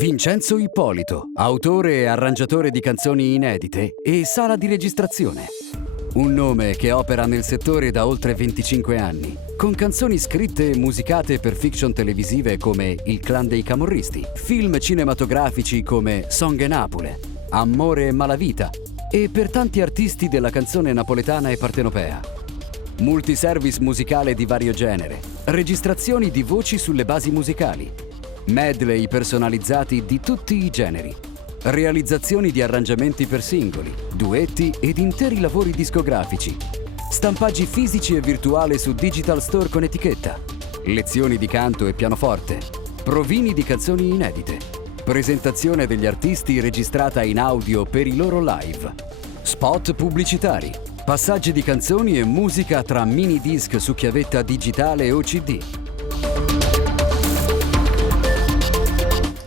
Vincenzo Ippolito, autore e arrangiatore di canzoni inedite e sala di registrazione. Un nome che opera nel settore da oltre 25 anni, con canzoni scritte e musicate per fiction televisive come Il clan dei camorristi, film cinematografici come Song e Napole, Amore e Malavita e per tanti artisti della canzone napoletana e partenopea. Multiservice musicale di vario genere, registrazioni di voci sulle basi musicali, medley personalizzati di tutti i generi, realizzazioni di arrangiamenti per singoli, duetti ed interi lavori discografici, stampaggi fisici e virtuali su Digital Store con etichetta, lezioni di canto e pianoforte, provini di canzoni inedite, presentazione degli artisti registrata in audio per i loro live, spot pubblicitari, passaggi di canzoni e musica tra mini disc su chiavetta digitale o CD.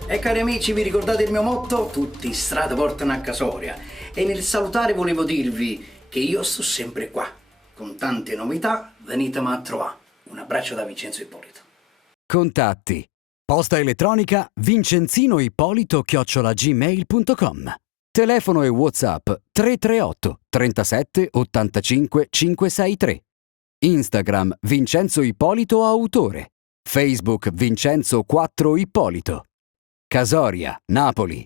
E cari amici, vi ricordate il mio motto? Tutti strade portano a Casoria. E nel salutare volevo dirvi che io sto sempre qua. Con tante novità, venitemi a trovare. Un abbraccio da Vincenzo Ippolito. Contatti: posta elettronica vincenzinoippolito@gmail.com. Telefono e WhatsApp 338 37 85 563. Instagram Vincenzo Ippolito Autore. Facebook Vincenzo 4 Ippolito. Casoria, Napoli.